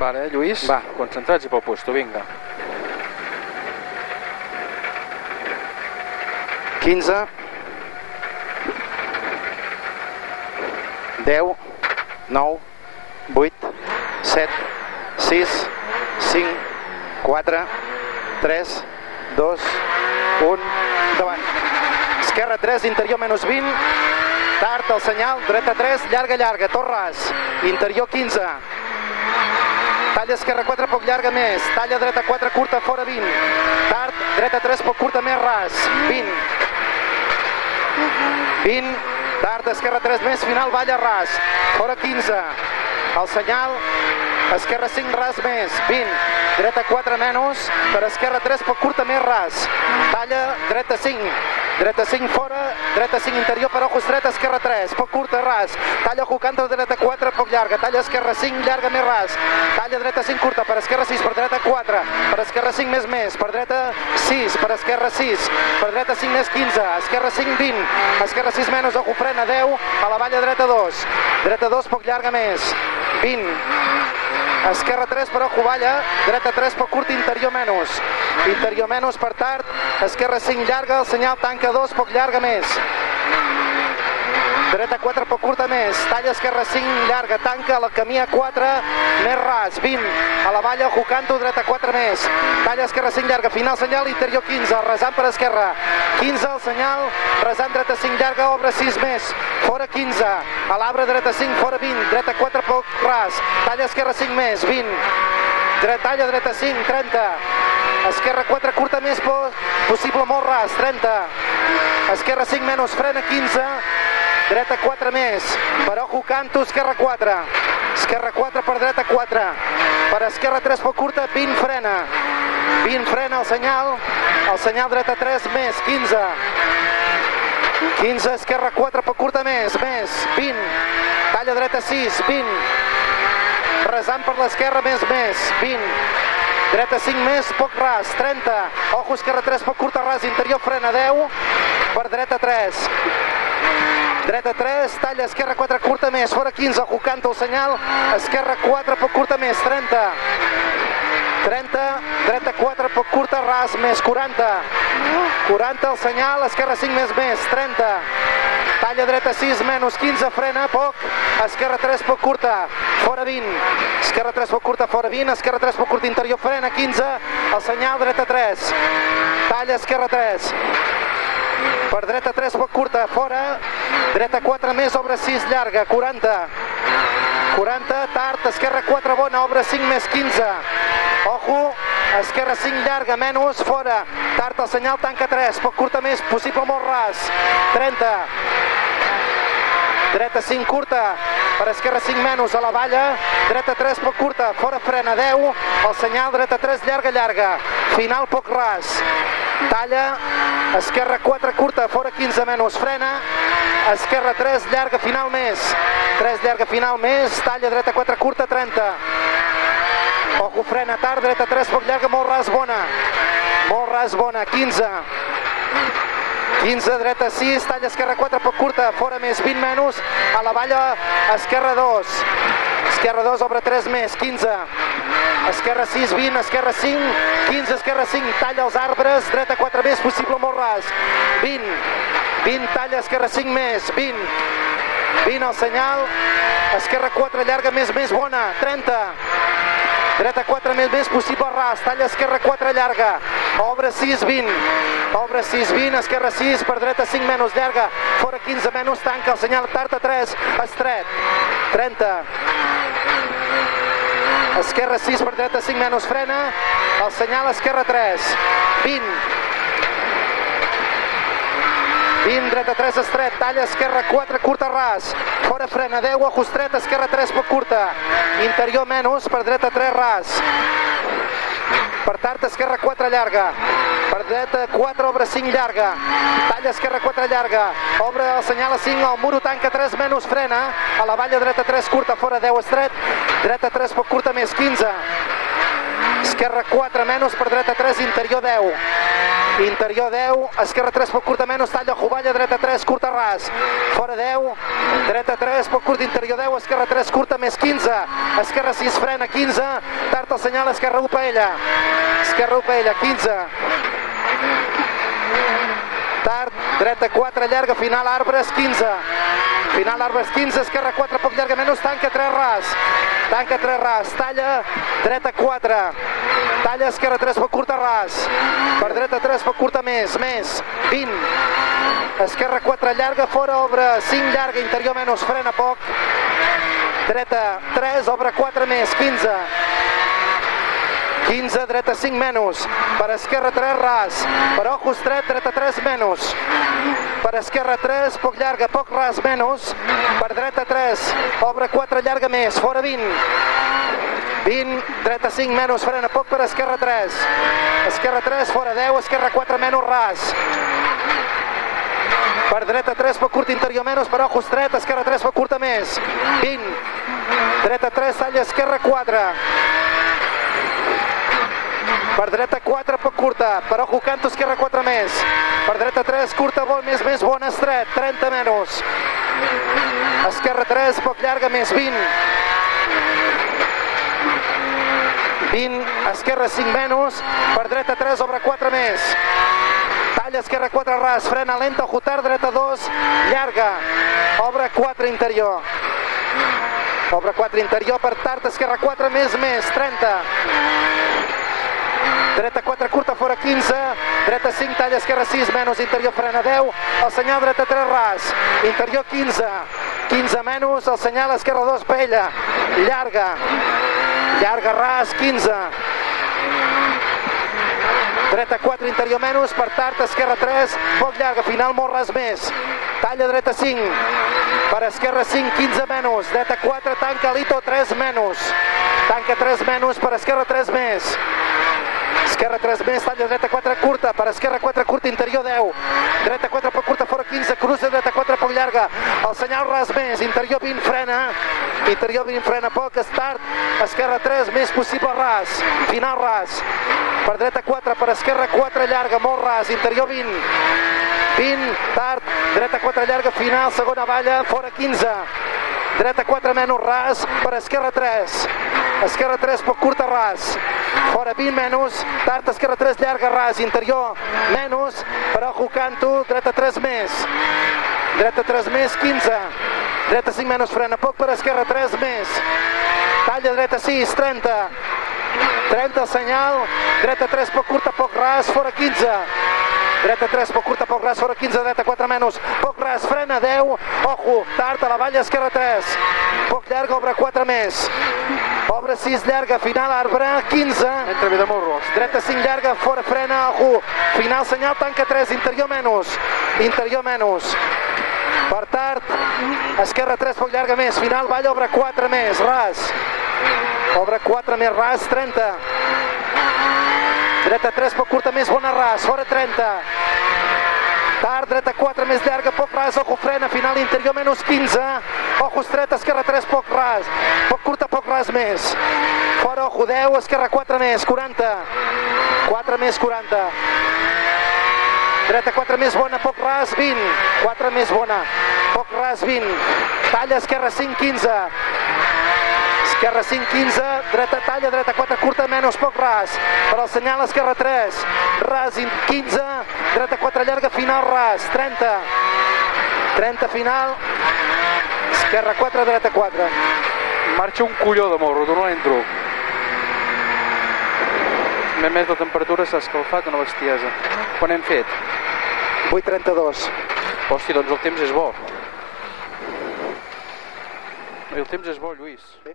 Vale, Lluís, va, concentrats i pel puesto, vinga. 15, 10, 9, 8, 7, 6, 5, 4, 3, 2, 1, davant. Esquerra 3, interior menys 20, tard el senyal, dreta 3, llarga, llarga, tot ras, interior 15, talla esquerra 4, poc llarga més, talla dreta 4, curta, fora 20, tard, dreta 3, poc curta, més ras, 20, 20, tard, esquerra 3 més, final, balla, ras, fora 15, el senyal, esquerra 5, ras més, 20, dreta 4 menys, per esquerra 3, poc curta, més ras, talla, dreta 5, dreta 5 fora, dreta 5 interior per ojo estret, esquerra 3, poc curta, ras, talla ojo canto, dreta 4, poc llarga, talla esquerra 5, llarga més ras, talla dreta 5 curta, per esquerra 6, per dreta 4, per esquerra 5 més, per dreta 6, per esquerra 6, per dreta 5 més 15, esquerra 5, 20, esquerra 6 menys, ojo frena 10, a la valla dreta 2, dreta 2, poc llarga més, 20, esquerra 3 per ojo valla, dreta 3 poc curt, interior menys per tard, esquerra 5 llarga, el senyal tanca 2, poc llarga més, dreta 4 poc curta més, talla esquerra 5 llarga, tanca la camí a 4, més ras, 20, a la valla ojo canto, dreta 4 més, talla esquerra 5 llarga, final senyal, interior 15, resant per esquerra, 15 el senyal, resant dreta 5 llarga, obre 6 més, fora 15, a l'arbre dreta 5, fora 20, dreta 4 poc ras, talla esquerra 5 més, 20, talla dreta 5, 30, esquerra 4 curta més, possible molt ras, 30, esquerra 5 menys, frena 15, dreta 4 més, per ojo canto, esquerra 4 per dreta 4, per esquerra 3 poc curta, 20 frena el senyal dreta 3 més, 15, 15 esquerra 4 poc curta més, 20, talla dreta 6, 20, resant per l'esquerra més, 20, dreta 5 més, poc ras, 30, ojo esquerra 3 poc curta ras, interior frena 10, per dreta 3, dreta 3, talla esquerra 4 curta més, fora 15, ojo canto el senyal, esquerra 4 poc curta més, 30, dreta 4 poc curta ras més, 40 el senyal, esquerra 5 més, 30, talla dreta 6 menys, 15 frena poc, esquerra 3 poc curta, fora 20, esquerra 3 poc curta, fora 20, esquerra 3 poc curta, interior frena 15, el senyal dreta 3, talla esquerra 3, per dreta 3 poc curta, fora, dreta 4 més, obre 6 llarga, 40, tard, esquerra 4 bona, obre 5 més 15, ojo, esquerra 5 llarga, menys, fora, tard el senyal, tanca 3, poc curta més, possible molt ras, 30, dreta 5 curta, per esquerra 5 menys, a la valla, dreta 3 poc curta, fora frena 10, el senyal dreta 3 llarga, final poc ras, talla, esquerra 4 curta, fora 15 menys, frena, esquerra 3 llarga, final més, 3 llarga, final més, talla dreta 4 curta, 30, ojo frena tard, dreta 3 poc llarga, molt ras bona, 15, dreta 6, talla esquerra 4 poc curta, fora més, 20 menys, a la valla esquerra 2 obre 3 més, 15, esquerra 6, 20, esquerra 5, 15, esquerra 5, talla els arbres, dreta 4 més, possible molt ras, 20, talla esquerra 5 més, 20 el senyal, esquerra 4 llarga més bona, 30, dreta 4 més, possible ras, talla esquerra 4 llarga, obre 6, 20, esquerra 6, per dreta 5 menys llarga, fora 15 menys, tanca el senyal, tard a 3, estret, 30, esquerra 6 per dreta 5 menys, frena, el senyal esquerra 3, 20, dreta 3 estret, talla esquerra 4 curta ras, fora frena 10, ojo estret, esquerra 3 poc curta, interior menys, per dreta 3 ras, per tard esquerra 4 llarga, per dreta 4 obre 5 llarga, talla esquerra 4 llarga, obre el senyal a 5, el muro tanca 3 menys, frena, a la valla dreta 3 curta, fora 10 estret, dreta 3 poc curta més, 15, esquerra 4 menys, per dreta 3 interior 10, interior 10, esquerra 3, poc curta menys, talla Juballa, dreta 3, curta ras, fora 10, dreta 3, poc curt, interior 10, esquerra 3, curta més 15, esquerra 6, frena 15, tard el senyal, esquerra 1 paella, esquerra 1 paella, 15, tard, dreta 4, llarga, final arbres, 15, final arbres 15, esquerra 4, poc llarga menys, tanca 3 ras, talla, dreta 4, talla, esquerra 3, poc curta ras, per dreta 3, poc curta més, 20, esquerra 4, llarga, fora, obre 5, llarga, interior menys, frena poc, dreta 3, obre 4 més, 15, dreta 5 menys, per esquerra 3 ras, per ojos 3, dreta 3 menys, per esquerra 3, poc llarga, poc ras menys, per dreta 3, obre 4, llarga més, fora 20, dreta 5 menys, frena poc per esquerra 3, esquerra 3, fora 10, esquerra 4 menys, ras, per dreta 3, poc curt, interior menys, per ojos 3, esquerra 3, poc curta més, 20, dreta 3, talla esquerra 4, per dreta 4, poc curta, per ojo canto, esquerra 4 més, per dreta 3, curta, més, bona, estret, 30 menys, esquerra 3, poc llarga més, 20, esquerra 5 menys, per dreta 3, obre 4 més, talla, esquerra 4 ras, frena lenta, ojo tard, dreta 2, llarga, obre 4 interior, per tard, esquerra 4 més, 30, dreta 4 curta, fora 15, dreta 5, talla, esquerra 6 menys, interior frena 10, el senyal dreta 3 ras, interior 15 menys, el senyal esquerra 2 paella, llarga ras, 15, dreta 4, interior menys, per tard, esquerra 3, poc llarga, final molt ras més, talla dreta 5, per esquerra 5, 15 menys, dreta 4, tanca Lito 3 menys, tanca 3 menys, per esquerra 3 més, esquerra 3 més, talla dreta 4 curta, per esquerra 4 curta, interior 10, dreta 4 poc curta, fora 15, cruza, dreta 4 poc llarga, el senyal ras més, interior 20 frena poc, start, esquerra 3, més possible ras, final ras, per dreta 4, per esquerra 4 llarga, molt ras, interior 20, tard, dreta 4 llarga, final, segona valla, fora 15, dreta 4 menys ras, per esquerra 3 poc curta ras, fora 20 menys, tard, esquerra 3 llarga ras, interior menys, per ojo canto, dreta 3 més, 15, dreta 5 menys, frena poc, per esquerra 3 més, talla dreta 6, 30 el senyal, dreta 3 poc curta, poc ras, fora 15, dreta 3 poc curta, poc ras, fora 15, dreta 4 menys, poc ras, frena 10, ojo, tard a la valla, esquerra 3, poc llarga, obre 4 més, obre 6 llarga, final arbre, 15, Entre Vilamorros. dreta 5 llarga, fora frena, ojo, final senyal, tanca 3, interior menys, per tard, esquerra 3 poc llarga més, final valla, obre 4 més, ras, obre 4 més ras, 30, dreta 3 poc curta més, bona ras, fora 30, tard, dreta 4 més llarga, poc ras, ojo frena, final interior menys 15, ojo estret, esquerra 3 poc ras, poc curta, poc ras més, fora ojo 10, esquerra 4 més, 40, 4 més 40, dreta 4 més bona, poc ras, 20, 4 més bona, poc ras, 20, talla, esquerra 5, 15, esquerra 5, 15, dreta talla, dreta 4 curta, menys poc ras, per al senyal esquerra 3, ras 15, dreta 4 llarga, final ras, 30 final, esquerra 4, dreta 4. Marxa un colló de morro, no entro. Més la temperatura s'ha escalfat una bestiesa. Quan hem fet? 8:32. Hòstia, doncs el temps és bo. El temps és bo, Lluís. Sí.